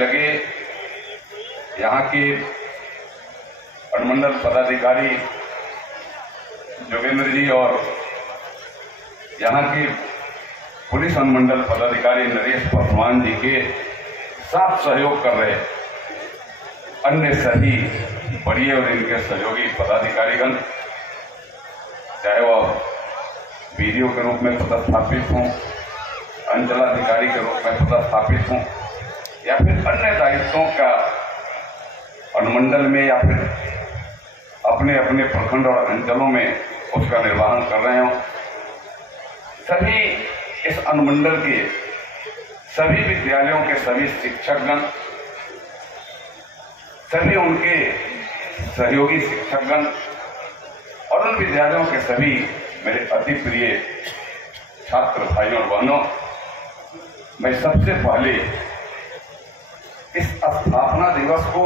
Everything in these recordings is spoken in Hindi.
लगे यहाँ के अनुमंडल पदाधिकारी जोगेंद्र जी और यहाँ के पुलिस अनुमंडल पदाधिकारी नरेश पासवान जी के साथ सहयोग कर रहे अन्य सभी बड़े और इनके सहयोगी पदाधिकारीगण, चाहे वह बीडीओ के रूप में पदस्थापित हों, अंचलाधिकारी के रूप में पदस्थापित हों, या फिर अन्य दायित्वों का अनुमंडल में या फिर अपने अपने प्रखंड और अंचलों में उसका निर्वहन कर रहे हों, सभी इस अनुमंडल के सभी विद्यालयों के सभी शिक्षकगण, सभी उनके सहयोगी शिक्षकगण और उन विद्यालयों के सभी मेरे अति प्रिय छात्र भाइयों और बहनों, मैं सबसे पहले इस स्थापना दिवस को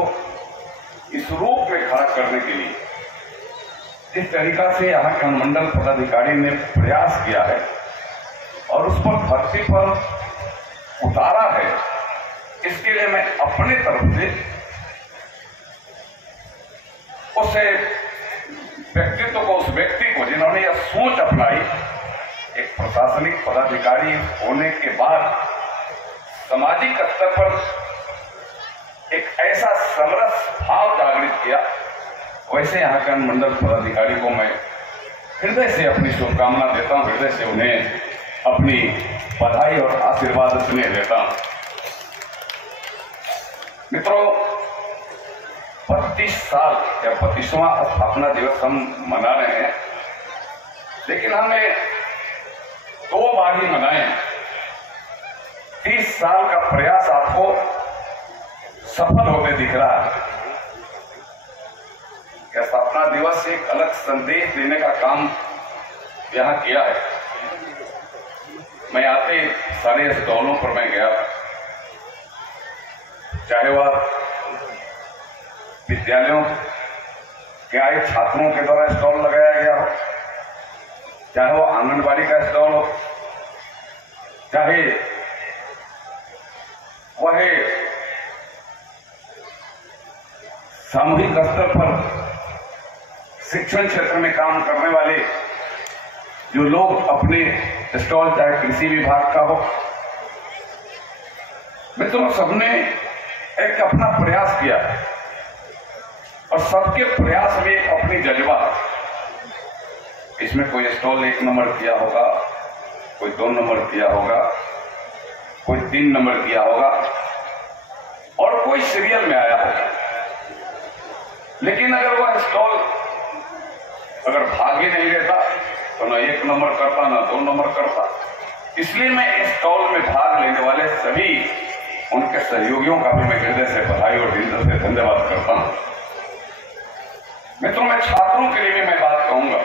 इस रूप में खड़ा करने के लिए जिस तरीका से यहाँ के अनुमंडल पदाधिकारी ने प्रयास किया है और उस पर धरती पर उतारा है, इसके लिए मैं अपने तरफ से उस व्यक्तित्व को, उस व्यक्ति को जिन्होंने यह सोच अपनाई, एक प्रशासनिक पदाधिकारी होने के बाद सामाजिक स्तर पर एक ऐसा समरस भाव जागृत किया, वैसे यहाँ के अनुमंडल पदाधिकारी को मैं हृदय से अपनी शुभकामना देता हूँ, हृदय से उन्हें अपनी बधाई और आशीर्वाद स्नेह देता हूँ। मित्रों, 25 साल या 25वां स्थापना दिवस हम मना रहे हैं, लेकिन हमने 2 बार ही मनाए। 30 साल का प्रयास आपको सफल होते दिख रहा है। क्या स्थापना दिवस से एक अलग संदेश देने का काम यहां किया है। मैं आते सारे स्टॉलों पर मैं गया, चाहे वह विद्यालयों के आए छात्रों के द्वारा स्टॉल लगाया गया हो, चाहे वो आंगनबाड़ी का स्टॉल हो, चाहे वह सामूहिक स्तर पर शिक्षण क्षेत्र में काम करने वाले जो लोग अपने स्टॉल, चाहे कृषि विभाग का हो, मित्रों सबने एक अपना प्रयास किया और सबके प्रयास में अपनी जज्बा। इसमें कोई स्टॉल 1 नंबर किया होगा, कोई 2 नंबर किया होगा, कोई 3 नंबर किया होगा और कोई सीरियल में आया होगा, लेकिन अगर वह स्टॉल अगर भाग ही नहीं लेता तो न 1 नंबर करता, न 2 नंबर करता। इसलिए मैं इस स्टॉल में भाग लेने वाले सभी उनके सहयोगियों का भी मैं हृदय से बधाई और दिल से धन्यवाद करता हूं। मित्रों, मैं छात्रों के लिए भी मैं बात कहूंगा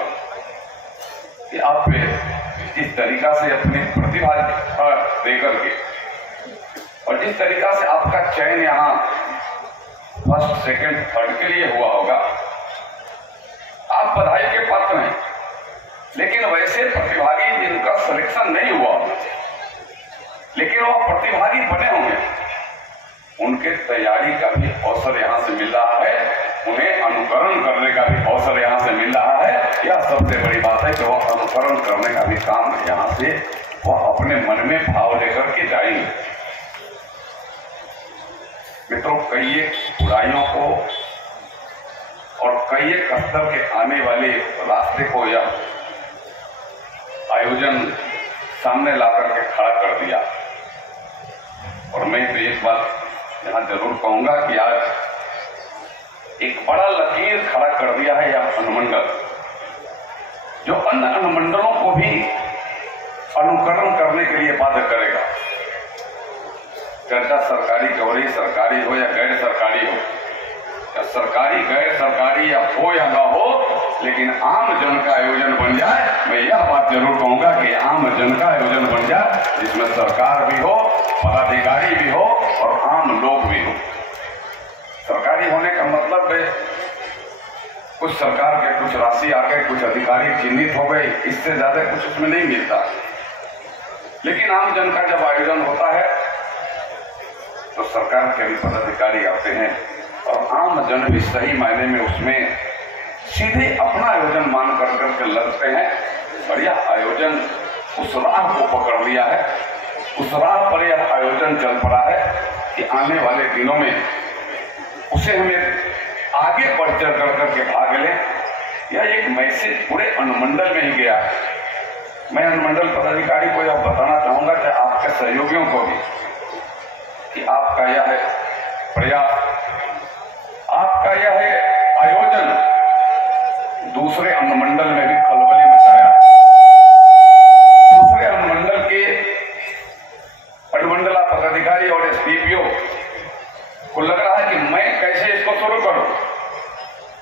कि आप जिस तरीका से अपनी प्रतिभा देकर के और जिस तरीका से आपका चयन यहाँ 1st, 2nd, 3rd के लिए हुआ होगा, आप बधाई के पात्र हैं। लेकिन वैसे प्रतिभागी जिनका सिलेक्शन नहीं हुआ लेकिन वह प्रतिभागी बने होंगे, उनके तैयारी का भी अवसर यहाँ से मिल रहा है, उन्हें अनुकरण करने का भी अवसर यहाँ से मिल रहा है। यह सबसे बड़ी बात है कि वह अनुकरण करने का भी काम यहाँ से वह अपने मन में भाव लेकर के जाएंगे। मित्रों, कई एक बुराइयों को और कई एक स्तर के आने वाले रास्ते को यह आयोजन सामने लाकर के खड़ा कर दिया। और मैं तो एक बात यहां जरूर कहूंगा कि आज एक बड़ा लकीर खड़ा कर दिया है यह अनुमंडल, जो अन्य अनुमंडलों को भी अनुकरण करने के लिए बाध्य करेगा। चर्चा सरकारी की हो रही, सरकारी हो या गैर सरकारी हो, या सरकारी गैर सरकारी या हो या ना हो, लेकिन आम जन का आयोजन बन जाए। मैं यह बात जरूर कहूंगा कि आम जन का आयोजन बन जाए, जिसमें सरकार भी हो, पदाधिकारी भी हो और आम लोग भी हो। सरकारी होने का मतलब है कुछ सरकार के कुछ राशि आ गए, कुछ अधिकारी चिन्हित हो गए, इससे ज्यादा कुछ उसमें नहीं मिलता। लेकिन आम जन का जब आयोजन होता है तो सरकार के भी पदाधिकारी आते हैं और आम जन भी सही मायने में उसमें सीधे अपना आयोजन मान करके लगते हैं। बढ़िया आयोजन उस राह को पकड़ लिया है, उस राह पर यह आयोजन चल पड़ा है कि आने वाले दिनों में उसे हमें आगे बढ़ चढ़ करके भाग लें। यह एक मैसेज पूरे अनुमंडल में ही गया है। मैं अनुमंडल पदाधिकारी को यह बताना चाहूंगा कि आपके सहयोगियों को भी कि आपका यह प्रयास, आपका यह आयोजन दूसरे अनुमंडल में भी खलबली मचाया है। दूसरे अनुमंडल के अनुमंडला पदाधिकारी और एसडीपीओ को लग रहा है कि मैं कैसे इसको शुरू करूं,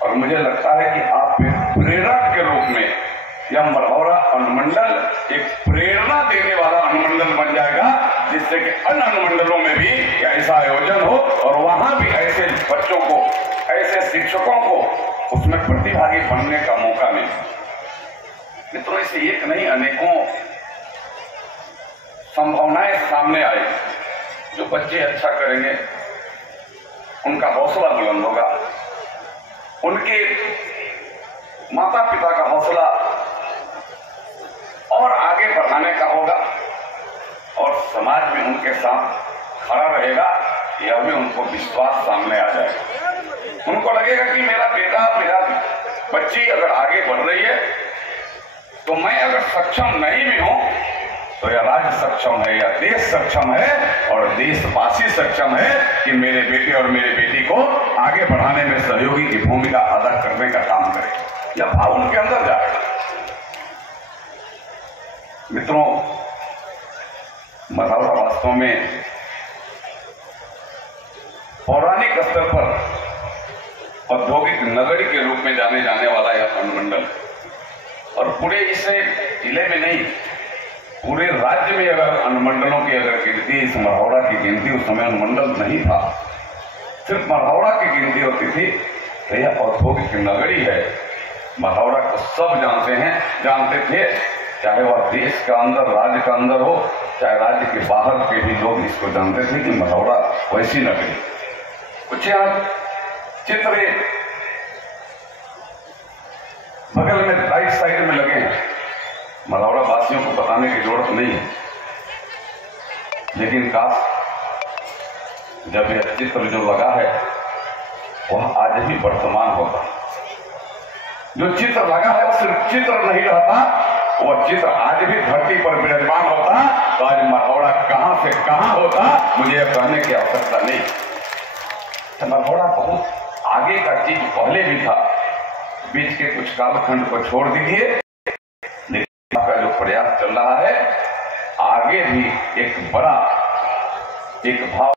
और मुझे लगता है कि आप एक प्रेरक के रूप में यह मरौरा अनुमंडल एक प्रेरणा देने वाला अनुमंडल बन जाएगा, जिससे कि अन्य अनुमंडलों में भी ऐसा आयोजन हो और वहां भी ऐसे बच्चों को, ऐसे शिक्षकों को उसमें प्रतिभागी बनने का मौका मिले। मित्रों, इसे एक नहीं अनेकों संभावनाएं सामने आई। जो बच्चे अच्छा करेंगे उनका हौसला बुलंद होगा, उनके माता पिता का हौसला और आगे बढ़ाने का होगा और समाज में उनके साथ खड़ा रहेगा। यह भी उनको विश्वास सामने आ जाएगा। उनको लगेगा कि मेरा बेटा, मेरा बच्ची अगर आगे बढ़ रही है तो मैं अगर सक्षम नहीं भी हूं तो यह राज्य सक्षम है, या देश सक्षम है और देशवासी सक्षम है कि मेरे बेटे और मेरे बेटी को आगे बढ़ाने में सहयोगी की भूमिका अदा करने का काम करे। यह भाव उनके अंदर जाएगा। मित्रों, मरौरा वास्तव में पौराणिक स्तर पर औद्योगिक नगरी के रूप में जाने जाने वाला यह अनुमंडल, और पूरे इसे जिले में नहीं पूरे राज्य में अगर अनुमंडलों की अगर गिनती, इस मरौरा की गिनती, उस समय अनुमंडल नहीं था, सिर्फ मरौरा की गिनती होती थी। तो यह औद्योगिक नगरी है। मरौरा को सब जानते थे, चाहे वह देश का अंदर, राज्य का अंदर हो, चाहे राज्य के बाहर के भी लोग इसको जानते थे कि मरौरा वैसी नगरी। कुछ यहाँ चित्र बगल में राइट साइड में लगे हैं। मरौरा वासियों को बताने की जरूरत नहीं है, लेकिन काश जब यह चित्र जो लगा है वह आज भी वर्तमान होता। जो चित्र लगा है वो सिर्फ चित्र नहीं रहता, वह चित्र आज भी धरती पर विराजमान होता, तो आज मरौरा कहां से कहां होता, मुझे यह कहने की आवश्यकता नहीं। तो मरौरा बहुत आगे का चीज पहले भी था, बीच के कुछ कालखंड को छोड़ दीजिए, लेकिन आपका जो प्रयास चल रहा है आगे भी एक बड़ा एक भाव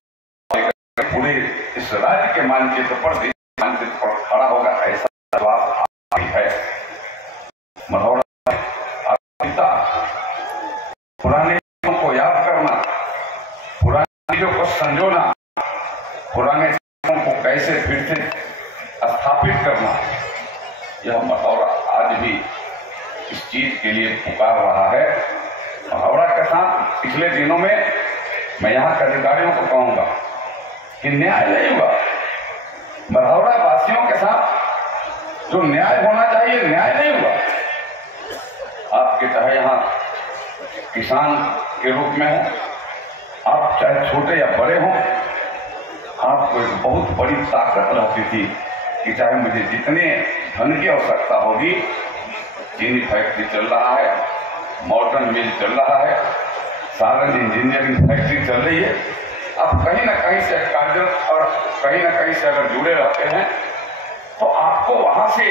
पूरे इस राज्य के मानचित्र पर, देश मानचित्र पर खड़ा होगा, ऐसा विश्वास है। मरौरा पुराने चीजों को याद करना, पुरानी चीजों को संजोना, पुराने चीजों को कैसे फिर से स्थापित करना, यह मरौरा आज भी इस चीज के लिए पुकार रहा है। मरौरा के साथ पिछले दिनों में मैं यहाँ के अधिकारियों को कहूंगा कि न्याय नहीं हुआ। मरौरा वासियों के साथ जो न्याय होना चाहिए, न्याय नहीं हुआ। आपके चाहे यहाँ किसान के रूप में हो, आप चाहे छोटे या बड़े हों, आपको एक बहुत बड़ी ताकत रहती थी कि चाहे मुझे जितने धन की आवश्यकता होगी, चीनी फैक्ट्री चल रहा है, मॉडर्न मिल चल रहा है, सारण इंजीनियरिंग फैक्ट्री चल रही है, आप कहीं ना कहीं से कार्यरत और कहीं ना कहीं से अगर जुड़े रहते हैं तो आपको वहां से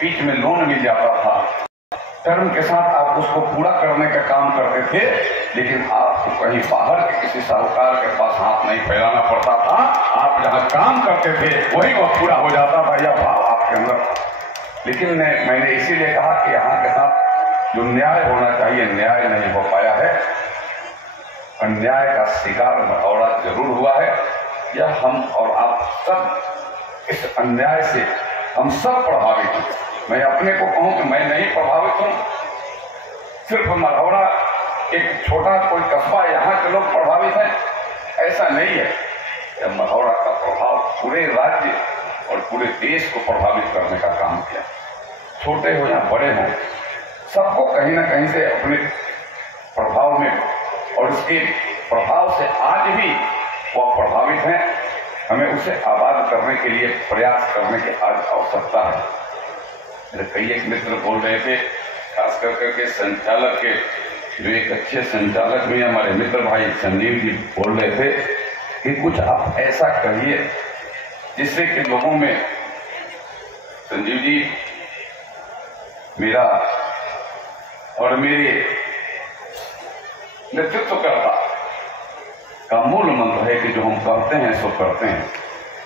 बीच में लोन मिल जाता था। टर्म के साथ आप उसको पूरा करने का काम करते थे, लेकिन आपको कहीं बाहर के किसी साहूकार के पास हाथ नहीं फैलाना पड़ता था। आप जहां काम करते थे वही वह पूरा हो जाता था, यह भाव आपके अंदर। लेकिन मैंने इसीलिए कहा कि यहाँ के साथ जो न्याय होना चाहिए, न्याय नहीं हो पाया है। अन्याय का शिकार मरौरा जरूर हुआ है। यह हम और आप सब इस अन्याय से हम सब प्रभावित हैं। मैं अपने को कहूं कि मैं नहीं प्रभावित हूं, सिर्फ मरौरा एक छोटा कोई कस्बा, यहाँ के लोग प्रभावित हैं, ऐसा नहीं है। पूरे राज्य और पूरे देश को प्रभावित करने का काम किया। छोटे हो या बड़े हों, सबको कहीं ना कहीं से अपने प्रभाव में और उसके प्रभाव से आज भी वो प्रभावित हैं। हमें उसे आबाद करने के लिए प्रयास करने की आज आवश्यकता है। मेरे कई एक मित्र बोल रहे थे, खास करके संचालक के जो एक अच्छे संचालक में हमारे मित्र भाई संजीव जी बोल रहे थे कि कुछ आप ऐसा कहिए जिससे कि लोगों में, संजीव जी मेरा और मेरे नेतृत्वकर्ता का मूल मंत्र है कि जो हम कहते हैं सो करते हैं,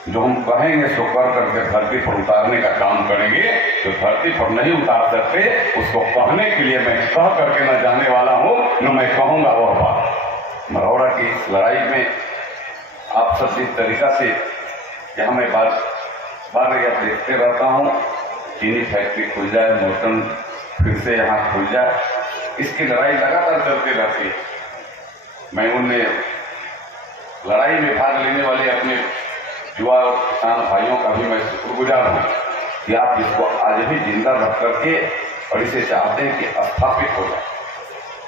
जो हम कहेंगे सो कर करके धरती पर उतारने का काम करेंगे। जो धरती पर नहीं उतार सकते उसको कहने के लिए मैं कह करके न जाने वाला हूं, न मैं कहूंगा वह बात। मरौरा की इस लड़ाई में आप सब जिस तरीका से यहाँ मैं बार यह देखते रहता हूँ, चीनी फैक्ट्री खुल जाए, मोटन फिर से यहाँ खुल जाए, इसकी लड़ाई लगातार चलती रहती है। मैं उनमें लड़ाई में भाग लेने वाले अपने युवा किसान भाइयों का भी मैं शुक्रगुजार हूँ कि आप इसको आज भी जिंदा रख करके और इसे चाहते हैं कि स्थापित हो जाए।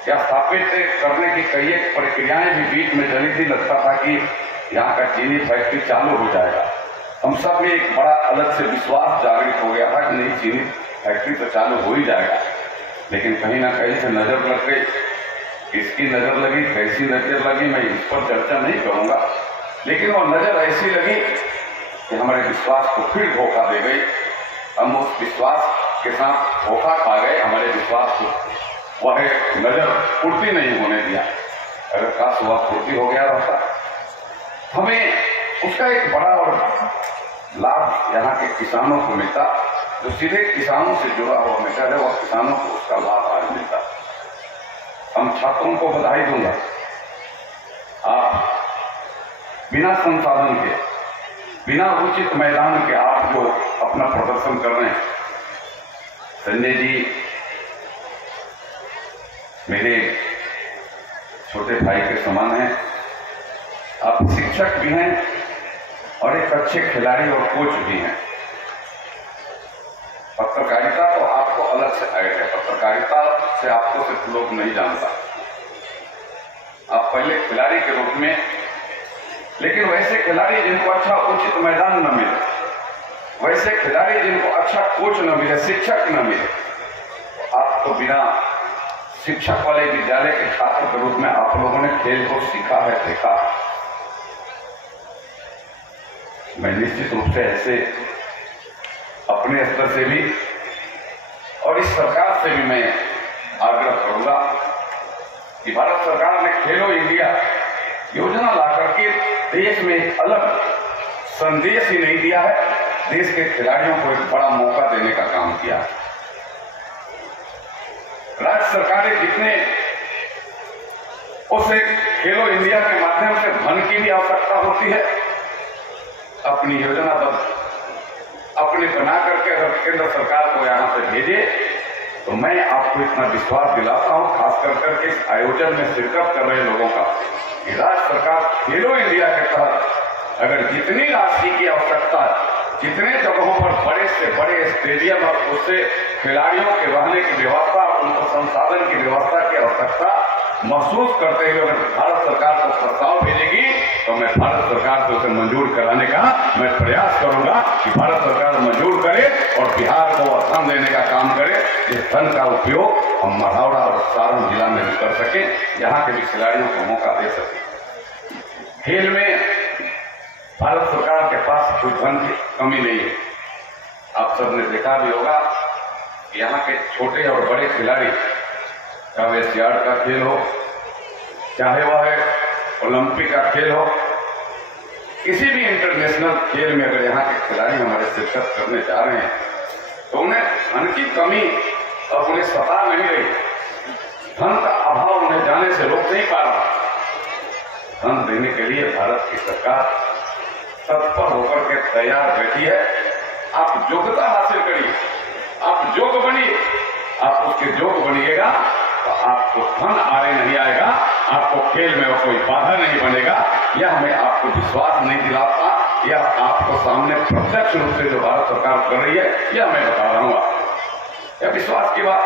या स्थापित करने की कई एक प्रक्रियाएं भी बीच में चली थी, लगता था कि यहाँ का चीनी फैक्ट्री चालू हो जाएगा। हम सब में एक बड़ा अलग से विश्वास जागृत हो गया था कि नहीं, चीनी फैक्ट्री तो चालू हो ही जाएगा। लेकिन कहीं ना कहीं से नजर लग गई। किसकी नजर लगी, कैसी नजर लगी, मैं इस पर चर्चा नहीं करूंगा, लेकिन वो नजर ऐसी लगी कि हमारे विश्वास को फिर धोखा दे गई। हम उस विश्वास के साथ धोखा खा गए, हमारे विश्वास को वह नजर पूर्ति नहीं होने दिया। अगर काश वह पूर्ति हो गया रहता, हमें उसका एक बड़ा और लाभ यहाँ के किसानों को मिलता, जो सीधे किसानों से जुड़ा हुआ मिलता है, वह किसानों को उसका लाभ आज मिलता। हम छात्रों को बधाई दूंगा, आप बिना संसाधन के, बिना उचित मैदान के आप जो अपना प्रदर्शन कर रहे हैं। संजय जी मेरे छोटे भाई के समान हैं, आप शिक्षक भी हैं और एक अच्छे खिलाड़ी और कोच भी हैं। पत्रकारिता तो आपको अलग से ऐड है, पत्रकारिता से आपको सिर्फ लोग नहीं जानता। आप पहले खिलाड़ी के रूप में, लेकिन वैसे खिलाड़ी जिनको अच्छा उचित मैदान न मिले, वैसे खिलाड़ी जिनको अच्छा कोच न मिले, शिक्षक न मिले, तो आपको बिना शिक्षक वाले विद्यालय के छात्र के रूप में आप लोगों ने खेल को सीखा है, देखा। मैं निश्चित रूप से ऐसे अपने स्तर से भी और इस सरकार से भी मैं आग्रह करूंगा कि भारत सरकार ने खेलो इंडिया योजना ला करके देश में एक अलग संदेश ही नहीं दिया है, देश के खिलाड़ियों को एक बड़ा मौका देने का काम किया। राज्य सरकारें जितने उसे खेलो इंडिया के माध्यम से धन की भी आवश्यकता होती है, अपनी योजना अपने बना करके अगर केंद्र सरकार को यहां से भेजे, तो मैं आपको इतना विश्वास दिलाता हूं, खास करके इस आयोजन में शिरकत कर रहे लोगों का, कि राज्य सरकार खेलो इंडिया के तहत अगर जितनी राशि की आवश्यकता है, जितने जगहों पर बड़े से बड़े स्टेडियम और उससे खिलाड़ियों के रहने की व्यवस्था, उनको संसाधन की व्यवस्था की आवश्यकता महसूस करते हुए अगर भारत सरकार को प्रस्ताव भेजेगी, तो मैं भारत सरकार से उसे मंजूर कराने का मैं प्रयास करूंगा कि भारत सरकार मंजूर करे और बिहार को धन देने का काम करे, जिस धन का उपयोग हम मढ़ौरा और सारण जिला में भी कर सके, यहाँ के भी खिलाड़ियों को मौका दे सके। खेल में भारत सरकार के पास कोई धन की कमी नहीं है। आप सबने देखा भी होगा, यहाँ के छोटे और बड़े खिलाड़ी, चाहे एशियाड का खेल हो, चाहे वह ओलंपिक का खेल हो, किसी भी इंटरनेशनल खेल में अगर यहाँ के खिलाड़ी हमारे शिरकत करने जा रहे हैं, तो उन्हें धन की कमी और उन्हें सता नहीं रही, धन का अभाव उन्हें जाने से रोक नहीं पा रहा। धन देने के लिए भारत की सरकार तत्पर होकर के तैयार बैठी है। आप योग्यता हासिल करिए, आप योग्य बनिए, आप उसके योग्य बनिएगा तो आपको धन आने नहीं आएगा, आपको खेल में कोई बाधा नहीं बनेगा। यह मैं आपको विश्वास नहीं दिलाता, या आपको सामने प्रत्यक्ष रूप से जो भारत सरकार कर रही है, यह मैं बता रहा हूं। यह विश्वास की बात।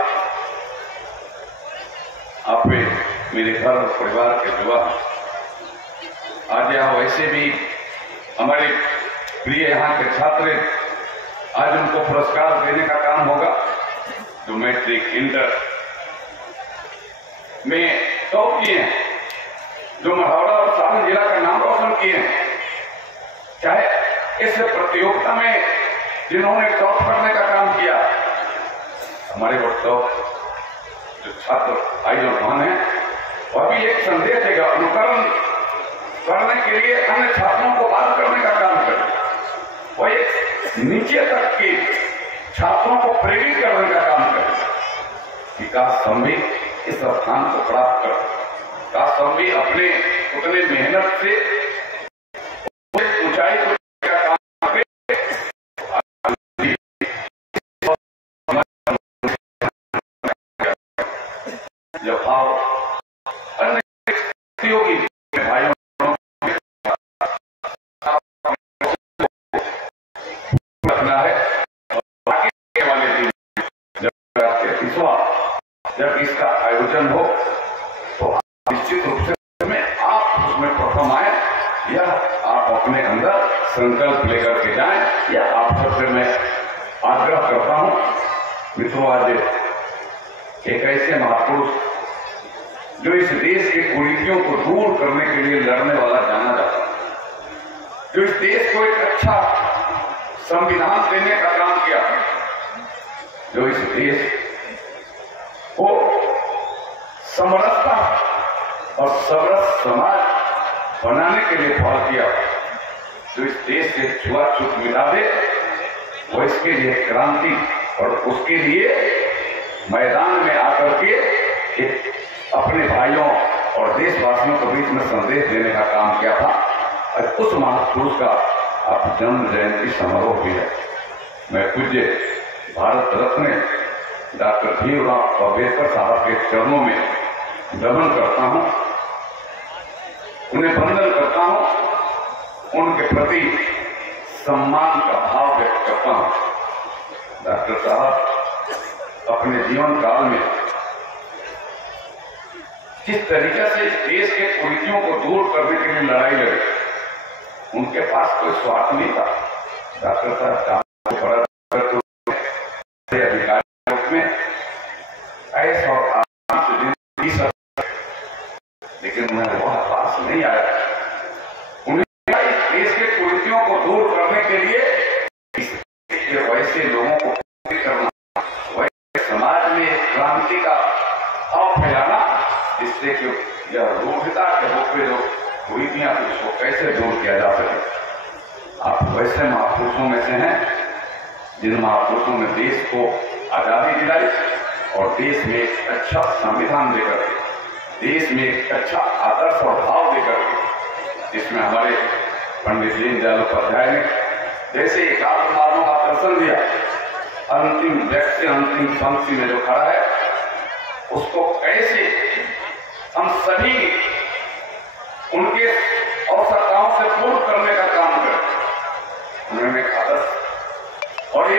आप मेरे घर और परिवार के युवा आज यहाँ वैसे भी हमारे प्रिय यहाँ के छात्र, आज उनको पुरस्कार देने का काम होगा जो मैट्रिक इंटर में टॉप किए हैं, जो मढ़ौरा और सारण जिला का नाम रोशन किए हैं, चाहे इस प्रतियोगिता में जिन्होंने टॉप करने का काम किया, हमारे वो टॉप जो छात्र भाई और बहन है, वह भी एक संदेश देगा, अनुकरण करने के लिए अन्य छात्रों को बात करने का काम करे, वह एक नीचे तक के छात्रों को प्रेरित करने का काम करे कि काश हम भी इस स्थान को प्राप्त कर, काश हम भी अपने उतने मेहनत से ऊंचाई को का काम करें। जब भाव अन्य योगी भाइयों रखना है, आगे वाले दिन जब इसका आयोजन हो तो निश्चित रूप से आप उसमें प्रथम आए, या आप अपने अंदर संकल्प लेकर के जाएं, या आप सबसे मैं आग्रह करता हूं। मित्रों, आज एक ऐसे महापुरुष जो इस देश के कुरीतियों को दूर करने के लिए लड़ने वाला जाना जाता है, जो इस देश को एक अच्छा संविधान देने का काम किया, जो इस देश को समरसता और समरस समाज बनाने के लिए फल किया, जो इस देश से छुआछूत मिटा दे, वो इसके लिए क्रांति और उसके लिए मैदान में आकर के एक अपने भाइयों और देशवासियों के बीच में संदेश देने का काम किया था। और उस महापुरुष का अब जन्म जयंती समारोह भी है। मैं पूज्य भारत रत्न डॉक्टर भीमराव अम्बेडकर साहब के चरणों में नमन करता हूं, उन्हें वंदन करता हूं, उनके प्रति सम्मान का भाव व्यक्त करता हूं। डॉक्टर साहब अपने जीवन काल में जिस तरीके से इस देश के कुरीतियों को दूर करने के लिए लड़ाई लड़ी, उनके पास कोई स्वार्थ नहीं था। डॉक्टर साहब अधिकारी में ऐसा और आराम से जिंदगी सब, लेकिन उन्हें वह पास नहीं आया। उन्हें इस देश के कुरीतियों को दूर करने के लिए वैसे लोगों को करना, वैसे समाज में क्रांति का भाव फैलाना, जिससे कि यह रूढ़ता के रूप में जो कुरीतियां थी उसको कैसे दूर किया जा सके। आप वैसे महापुरुषों में से हैं जिन महापुरुषों ने देश को आजादी दिलाई और देश में एक अच्छा संविधान देकर के, देश में एक अच्छा आदर्श और भाव देकर के, जिसमें हमारे पंडित दीनदयाल उपाध्याय ने जैसे एकात्म मानव का दर्शन दिया, अंतिम व्यक्ति अंतिम पंक्ति में जो खड़ा है उसको कैसे हम सभी उनके आवश्यकताओं से पूर्ण करने का काम करें। उन्होंने आदर्श और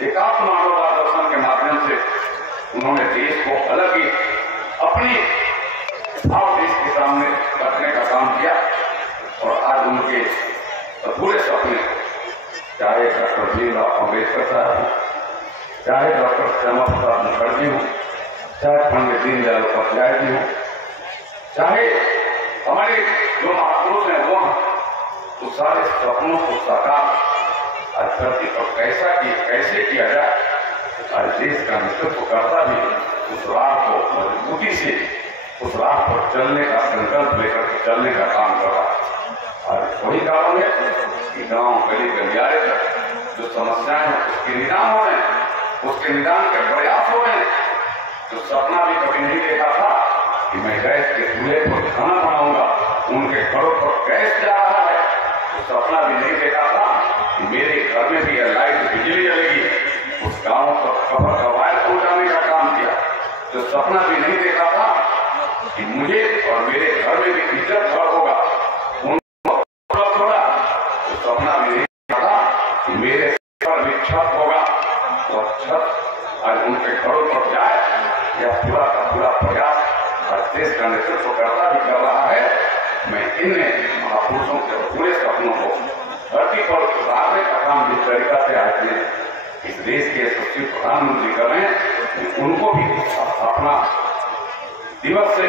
एकात्म मानव दर्शन के माध्यम से उन्होंने देश को अलग ही अपनी भाव देश के सामने रखने का काम किया। और आज उनके अधूरे सपने, चाहे डॉक्टर भीमराव अम्बेडकर साहब हो, चाहे डॉक्टर श्यामा प्रसाद मुखर्जी हो, चाहे पंडित दीनदयाल उपाध्याय जी हो, चाहे हमारे जो महापुरुष हैं वो, तो सारे सपनों को साकार आज धरती पर कैसे किया जाए, आज देश का नेतृत्व करता भी उस राह को मजबूती से, उस राह पर चलने का संकल्प लेकर के चलने का काम कर रहा है। और वही कारण है कि गांव गली गलियारे तक जो समस्याएं हैं उसके निदान हो रहे हैं, उसके निदान के प्रयास हो रहे हैं। जो सपना भी कभी नहीं देखा था कि मैं गैस के चूल्हे पर खाना बनाऊंगा, उनके घरों पर गैस जा रहा है, तो सपना भी नहीं देखा था कि मेरे घर में भी लाइट बिजली जलेगी, उस गांव तक खबर का वायर पहुंचाने का काम किया। जो सपना भी नहीं देखा था कि मुझे और मेरे घर में भी इज्जत घर होगा, उनको थोड़ा सपना भी नहीं था कि मेरे पर भी छत होगा और छत आज उनके घरों पर जाए। यह पूरा का पूरा प्रयास आज देश का नेतृत्व करता भी कर रहा है। मैं इन महापुरुषों के पूरे सपनों को धरती पर उतारने का काम जिस तरीका से आज इस देश के यशस्वी प्रधानमंत्री कर रहे हैं, उनको भी अपना दिवस से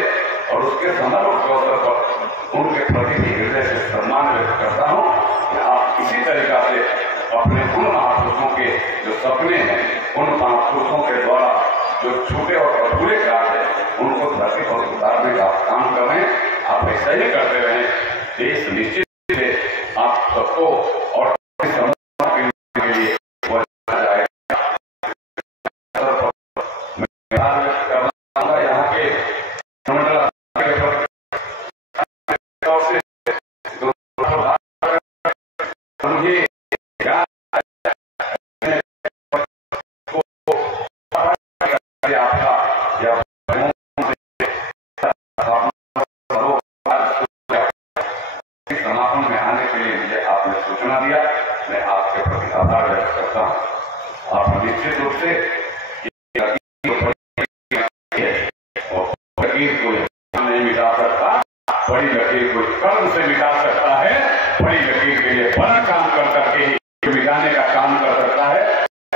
और उसके समारोह के अवसर पर उनके प्रति भी हृदय से सम्मान व्यक्त करता हूँ कि आप इसी तरीका से अपने उन महापुरुषों के जो सपने हैं, उन महापुरुषों के द्वारा जो छोटे और अधूरे कार्य हैं, उनको धरती पर उतारने का काम कर रहे हैं। आप ऐसा ही करते रहें। देश निश्चित है आप सबको और के लिए यहाँ के समापन में आने के लिए मुझे आपने सूचना दिया, मैं आपके प्रति आभार व्यक्त करता हूँ। आप निश्चित रूप से लकीर को नहीं मिटा सकता, बड़ी लकीर को कर्म से मिटा सकता है। बड़ी लकीर के लिए बड़ा काम कर करके ही मिटाने का काम कर सकता है।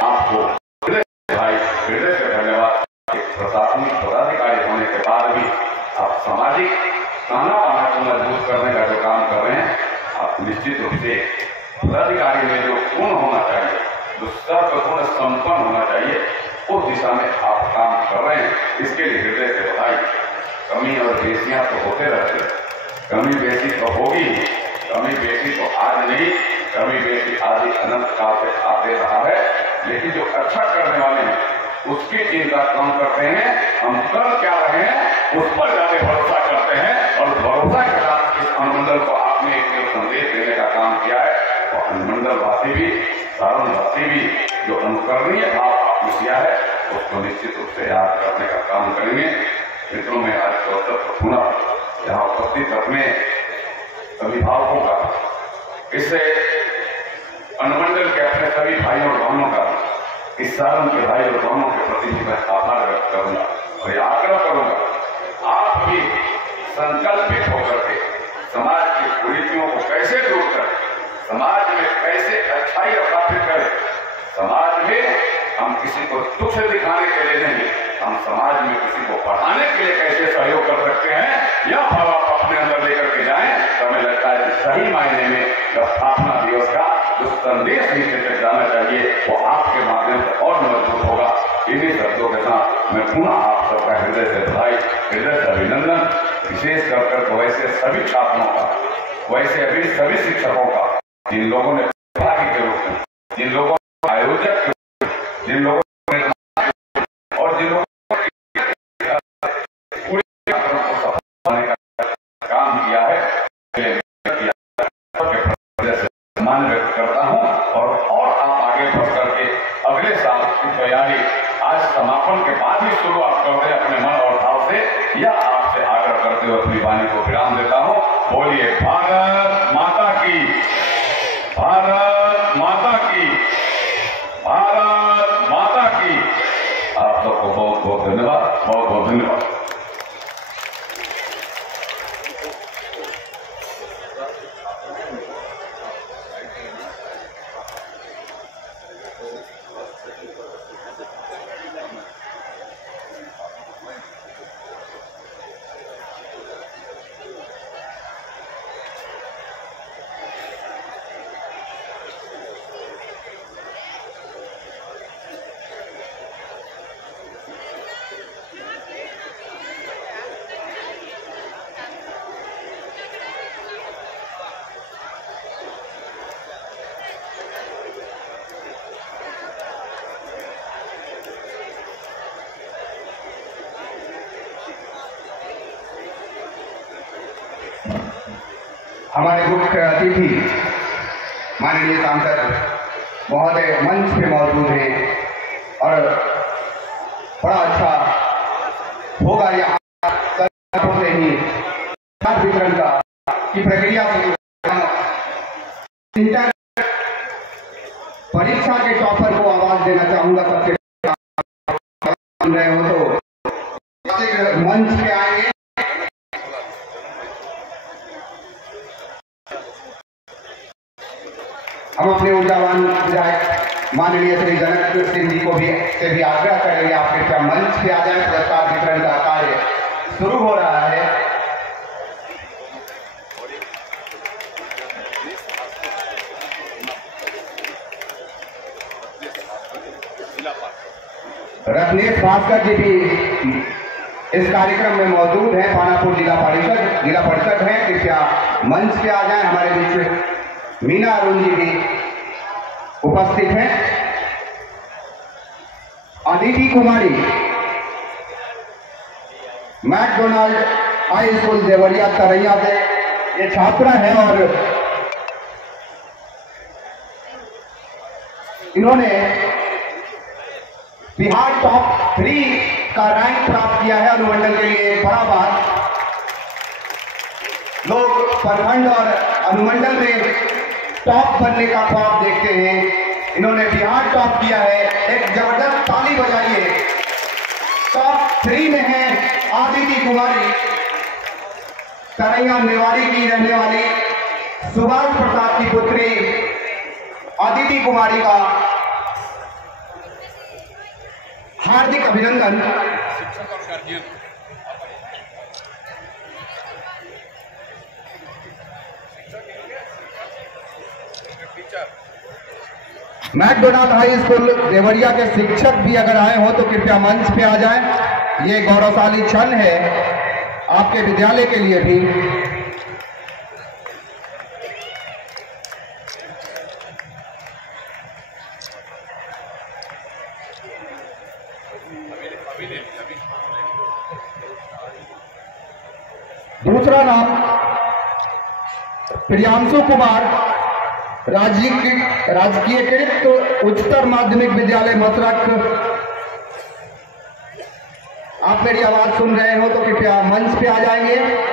आपको हृदय से धन्यवाद। एक प्रशासनिक पदाधिकारी होने के बाद भी आप सामाजिक ताना बाना को मजबूत करने का जो काम कर रहे हैं, आप निश्चित रूप से पदाधिकारी में जो गुण होना चाहिए, जो सर्वगुण संपन्न होना चाहिए, उस दिशा में आप काम कर रहे हैं। इसके लिए हृदय से बधाई। कमी और बेसियां तो होते रहते हैं, कमी बेसी तो होगी। कमी बेसी तो आज नहीं, कमी बेसी आदि अनंत काल से आते रहा है। लेकिन जो अच्छा करने वाले हैं उसकी चिंता कम करते हैं। हम कर क्या रहे हैं उस पर ज्यादा भरोसा करते हैं और भरोसा के साथ इस अनुमंडल को आपने एक संदेश देने का काम किया है। और अनुमंडल वासी भी, सारण वासी भी जो अनुकरणीय भाव आपने किया है उसको निश्चित रूप से याद करने का काम करेंगे। मित्रों में आज के अवसर पर पुनः यहाँ उपस्थित अपने अभिभावकों का, इससे अनुमंडल के अपने सभी भाइयों और बहनों का, इस सारण के भाई और बहनों के प्रति भी मैं आभार व्यक्त करूंगा और यह आग्रह करूंगा आप भी संकल्पित होकर के समाज की कुरीतियों को कैसे दूर करें, समाज में कैसे अच्छाई स्थापित करें। समाज में हम किसी को तुच्छ दिखाने के लिए नहीं, हम समाज में किसी को बढ़ाने के लिए कैसे सहयोग कर सकते हैं, यह भाव आप अपने अंदर लेकर के जाएं। तो हमें लगता है कि सही मायने में स्थापना दिवस का जो संदेश नीचे तक जाना चाहिए वो आपके माध्यम से और मजबूत होगा। इन्हीं शब्दों के साथ मैं पुनः आप सबका हृदय से बधाई, हृदय से अभिनंदन, विशेष कर वैसे सभी छात्रों का, वैसे अभी सभी शिक्षकों का, जिन लोगों ने भागी के रूप में, जिन लोगों आयोजक, जिन लोगों और जिन लोगों काम किया है, सम्मान व्यक्त करता हूं। और आप आगे बढ़ करके अगले साल की तैयारी आज समापन के बाद ही शुरुआत कर दें अपने मन और भाव से, यह आपसे आग्रह करते हुए अपनी वाणी को विराम देता हूं। बोलिए भारत माता की, भारत माता की, भारत माता की। आप सबको बहुत बहुत धन्यवाद, बहुत बहुत धन्यवाद। हमारे मुख्य अतिथि माननीय सांसद महोदय मंच पे मौजूद हैं और बड़ा अच्छा होगा यहाँ से ही वितरण का की प्रक्रिया से इंटर परीक्षा के टॉपर को आवाज देना चाहूंगा। सबसे सुन रहे हो तो मंच पे आएंगे। हम अपने ऊर्जावान विधायक माननीय श्री जनक सिंह जी को भी आग्रह करेंगे, आप कृपया मंच पे आ जाए। पुरस्कार वितरण का कार्य शुरू हो रहा है। रत्नेश भास्कर जी भी इस कार्यक्रम में मौजूद हैं। पानापुर जिला परिषद हैं, कृपया मंच पे आ जाएं। हमारे बीच मीना अरुण जी भी उपस्थित हैं। Aditi Kumari McDonald high school Deoria Taraiya से ये छात्रा है और इन्होंने बिहार टॉप 3 का रैंक प्राप्त किया है अनुमंडल के लिए। बड़ा बात, लोग प्रखंड और अनुमंडल में टॉप बनने का ख्वाब देखते हैं, इन्होंने बिहार टॉप किया है। एक जबरदस्त ताली बजाइए। टॉप 3 में है आदिति कुमारी, तरैया नेवाड़ी की रहने वाली सुभाष प्रसाद की पुत्री आदिति कुमारी का हार्दिक अभिनंदन। मैकडोनाल्ड हाई स्कूल देवरिया के शिक्षक भी अगर आए हो तो कृपया मंच पे आ जाएं। ये गौरवशाली क्षण है आपके विद्यालय के लिए भी। दूसरा नाम प्रियांशु कुमार, राजकीयकृत उच्चतर माध्यमिक विद्यालय मसरख। आप मेरी आवाज सुन रहे हो तो कृपया मंच पे आ जाएंगे।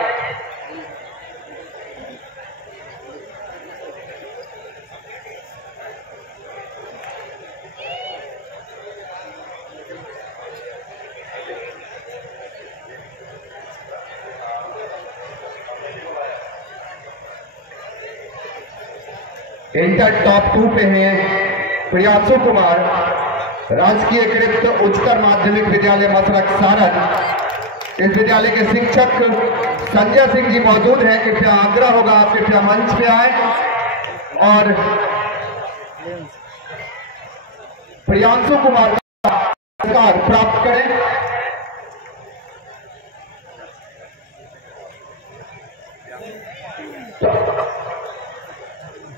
इंटर टॉप 2 पे हैं प्रियांशु कुमार, राजकीयकृत उच्चतर माध्यमिक विद्यालय मसरख सारण। इस विद्यालय के शिक्षक संजय सिंह जी मौजूद हैं, कृपया आग्रह होगा आप कृपया मंच पे आए और प्रियांशु कुमार का पुरस्कार प्राप्त करें।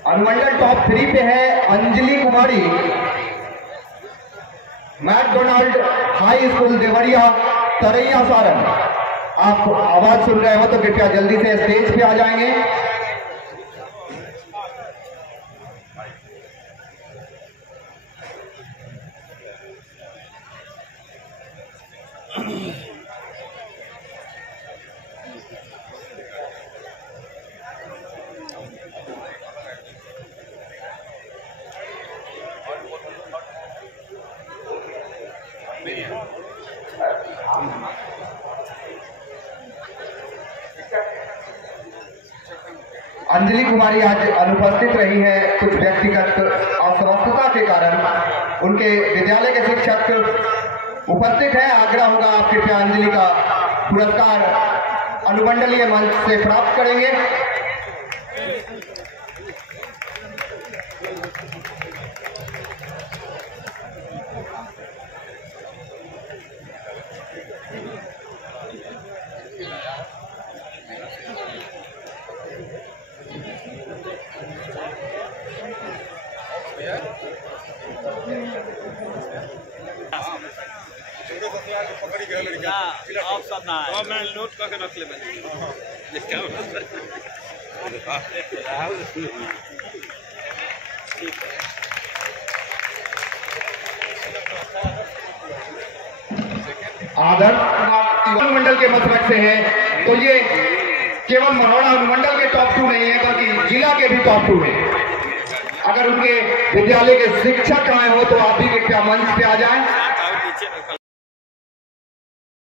अनुमंडल टॉप 3 पे है Anjali Kumari, McDonald high school Deoria Taraiya Saran. आप आवाज सुन रहे हो तो कृपया जल्दी से स्टेज पे आ जाएंगे। अंजलि कुमारी आज अनुपस्थित रही है कुछ व्यक्तिगत अस्वस्थता के कारण। उनके विद्यालय के शिक्षक उपस्थित हैं, आग्रह होगा आप कृपया अंजलि का पुरस्कार अनुमंडलीय मंच से प्राप्त करेंगे। नोट करके रख ले आदर्श अनुमंडल के मसरख से है, तो ये केवल मरौड़ा अनुमंडल के टॉप 2 नहीं है बल्कि जिला के भी टॉप 2 है। अगर उनके विद्यालय के शिक्षक आए हो तो आप भी कृपया मंच पे आ जाएं। और नीचे रखा